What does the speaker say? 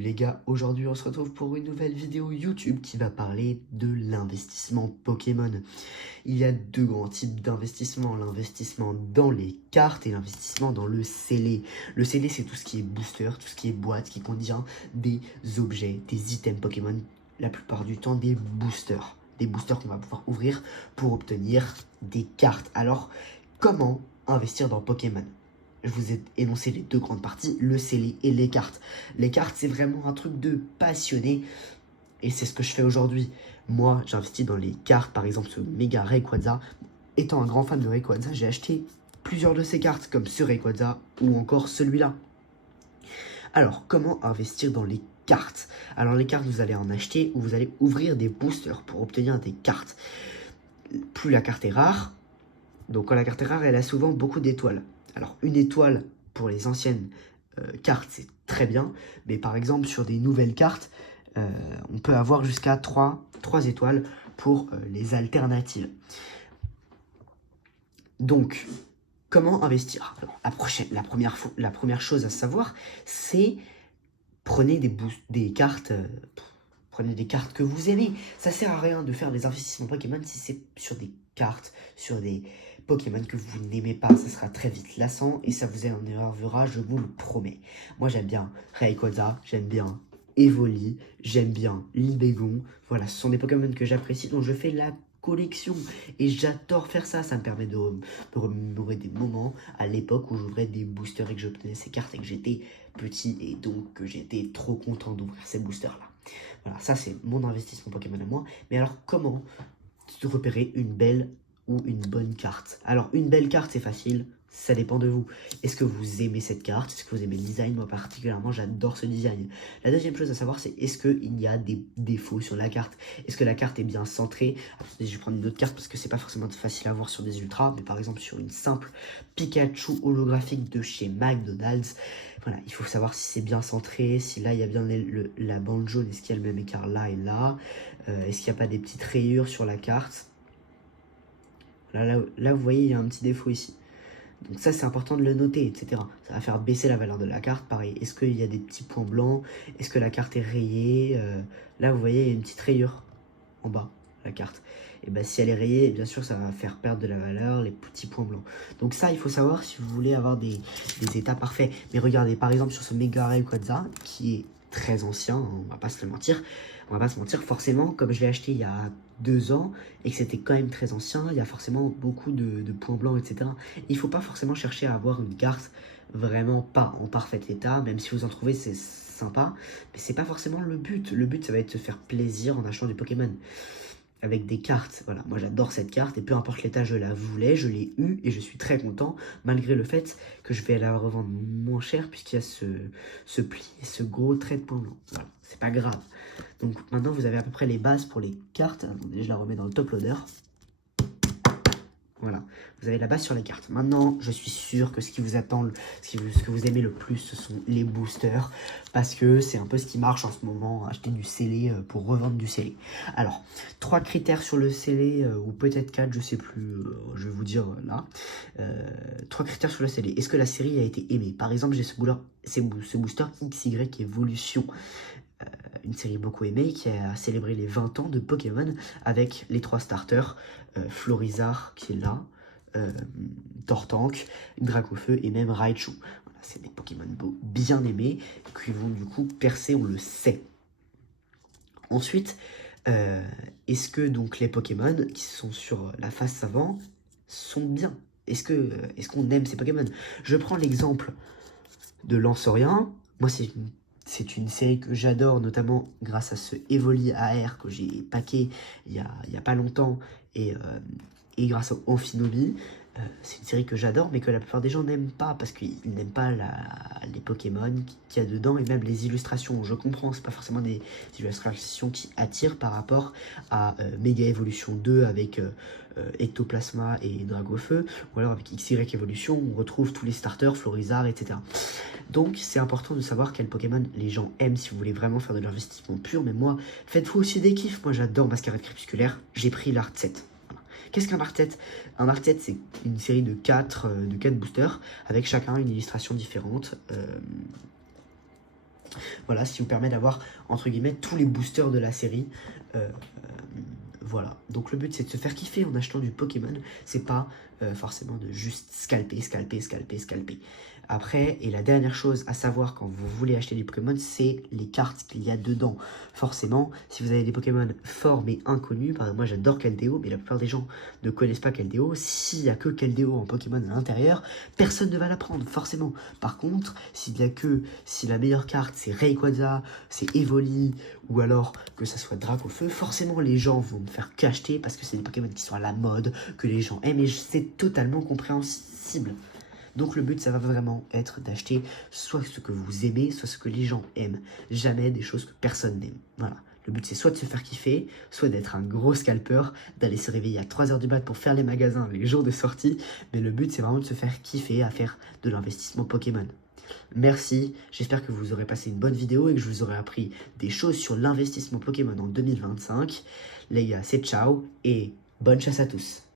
Salut les gars, aujourd'hui on se retrouve pour une nouvelle vidéo YouTube qui va parler de l'investissement Pokémon. Il y a deux grands types d'investissement, l'investissement dans les cartes et l'investissement dans le scellé. Le scellé c'est tout ce qui est booster, tout ce qui est boîte qui contient des objets, des items Pokémon, la plupart du temps des boosters. Des boosters qu'on va pouvoir ouvrir pour obtenir des cartes. Alors, comment investir dans Pokémon ? Je vous ai énoncé les deux grandes parties, le scellé et les cartes. Les cartes, c'est vraiment un truc de passionné. Et c'est ce que je fais aujourd'hui. Moi, j'investis dans les cartes, par exemple ce méga Rayquaza. Étant un grand fan de Rayquaza, j'ai acheté plusieurs de ces cartes, comme ce Rayquaza ou encore celui-là. Alors, comment investir dans les cartes? Alors, les cartes, vous allez en acheter ou vous allez ouvrir des boosters pour obtenir des cartes. Plus la carte est rare, donc quand la carte est rare, elle a souvent beaucoup d'étoiles. Alors, une étoile pour les anciennes cartes, c'est très bien. Mais par exemple, sur des nouvelles cartes, on peut avoir jusqu'à 3 étoiles pour les alternatives. Donc, comment investir? Alors, la première chose à savoir, c'est prenez des cartes... Prenez des cartes que vous aimez. Ça sert à rien de faire des investissements Pokémon si c'est sur des cartes, sur des Pokémon que vous n'aimez pas. Ça sera très vite lassant et ça vous énervera, je vous le promets. Moi, j'aime bien Rayquaza, j'aime bien Evoli, j'aime bien Libégon. Voilà, ce sont des Pokémon que j'apprécie, dont je fais la collection. Et j'adore faire ça. Ça me permet de remémorer des moments à l'époque où j'ouvrais des boosters et que j'obtenais ces cartes et que j'étais petit et donc que j'étais trop content d'ouvrir ces boosters-là. Voilà, ça c'est mon investissement Pokémon à moi. Mais alors, comment repérer une belle ou une bonne carte? Alors, une belle carte, c'est facile, ça dépend de vous. Est-ce que vous aimez cette carte? Est-ce que vous aimez le design? Moi, particulièrement, j'adore ce design. La deuxième chose à savoir, c'est est-ce qu'il y a des défauts sur la carte? Est-ce que la carte est bien centrée? Attendez, je vais prendre une autre carte parce que c'est pas forcément facile à voir sur des ultras, mais par exemple, sur une simple Pikachu holographique de chez McDonald's, voilà, il faut savoir si c'est bien centré, si là il y a bien la bande jaune, est-ce qu'il y a le même écart là et là, est-ce qu'il n'y a pas des petites rayures sur la carte. Là, vous voyez, il y a un petit défaut ici. Donc ça, c'est important de le noter, etc. Ça va faire baisser la valeur de la carte. Pareil, est-ce qu'il y a des petits points blancs? Est-ce que la carte est rayée? Là, vous voyez, il y a une petite rayure en bas, la carte. Et bien, si elle est rayée, bien sûr, ça va faire perdre de la valeur, les petits points blancs. Donc ça, il faut savoir si vous voulez avoir des états parfaits. Mais regardez, par exemple, sur ce Mega Rayquaza, qui est très ancien, hein, on va pas se le mentir. On va pas se mentir, forcément, comme je l'ai acheté il y a 2 ans, et que c'était quand même très ancien, il y a forcément beaucoup de points blancs, etc. Il faut pas forcément chercher à avoir une carte vraiment pas en parfait état, même si vous en trouvez, c'est sympa, mais c'est pas forcément le but. Le but, ça va être de se faire plaisir en achetant des Pokémon avec des cartes. Voilà, moi j'adore cette carte et peu importe l'état, je la voulais, je l'ai eue et je suis très content malgré le fait que je vais la revendre moins cher puisqu'il y a ce pli et ce gros trait de points blancs. Voilà, c'est pas grave. Donc maintenant vous avez à peu près les bases pour les cartes. Attendez, je la remets dans le top loader. Voilà, vous avez la base sur les cartes. Maintenant, je suis sûr que ce qui vous attend, ce que vous aimez le plus, ce sont les boosters. Parce que c'est un peu ce qui marche en ce moment, acheter du scellé pour revendre du scellé. Alors, 3 critères sur le scellé, ou peut-être 4, je sais plus, je vais vous dire là. 3 critères sur le scellé. Est-ce que la série a été aimée? Par exemple, j'ai ce booster XY Evolution. Une série beaucoup aimée qui a célébré les 20 ans de Pokémon avec les 3 starters, Florizard qui est là, Tortank, Dracofeu et même Raichu. Voilà, c'est des Pokémon bien aimés qui vont du coup percer, on le sait. Ensuite, est-ce que donc les Pokémon qui sont sur la face avant sont bien? Est-ce qu'on aime ces Pokémon? Je prends l'exemple de Lanceurien. Moi, c'est une série que j'adore, notamment grâce à ce Evoli AR que j'ai packé il y a pas longtemps et grâce au Amphinobi. C'est une série que j'adore, mais que la plupart des gens n'aiment pas parce qu'ils n'aiment pas les Pokémon qu'il y a dedans et même les illustrations. Je comprends, c'est pas forcément des illustrations qui attirent par rapport à Mega Evolution 2 avec Ectoplasma et Dragofeu, ou alors avec XY Evolution, on retrouve tous les starters, Florizard, etc. Donc c'est important de savoir quel Pokémon les gens aiment si vous voulez vraiment faire de l'investissement pur. Mais moi, faites-vous aussi des kiffs. Moi j'adore Mascarade Crépusculaire, j'ai pris l'Art 7. Qu'est-ce qu'un Art 7? Un Art 7, c'est une série de 4 boosters, avec chacun une illustration différente. Voilà, ce qui vous permet d'avoir, entre guillemets, tous les boosters de la série. Voilà, donc le but c'est de se faire kiffer en achetant du Pokémon, c'est pas forcément de juste scalper. Après, et la dernière chose à savoir quand vous voulez acheter des Pokémon, c'est les cartes qu'il y a dedans. Forcément, si vous avez des Pokémon forts mais inconnus, par exemple moi j'adore Keldeo, mais la plupart des gens ne connaissent pas Keldeo, s'il n'y a que Keldeo en Pokémon à l'intérieur, personne ne va la prendre, forcément. Par contre, si la meilleure carte c'est Rayquaza, c'est Evoli, ou alors que ça soit Dracofeu, forcément les gens vont ne faire qu'acheter parce que c'est des Pokémon qui sont à la mode, que les gens aiment, et c'est totalement compréhensible. Donc le but, ça va vraiment être d'acheter soit ce que vous aimez, soit ce que les gens aiment. Jamais des choses que personne n'aime. Voilà. Le but, c'est soit de se faire kiffer, soit d'être un gros scalper, d'aller se réveiller à 3h du mat pour faire les magasins les jours de sortie. Mais le but, c'est vraiment de se faire kiffer à faire de l'investissement Pokémon. Merci, j'espère que vous aurez passé une bonne vidéo et que je vous aurai appris des choses sur l'investissement Pokémon en 2025. Les gars, c'est ciao et bonne chasse à tous.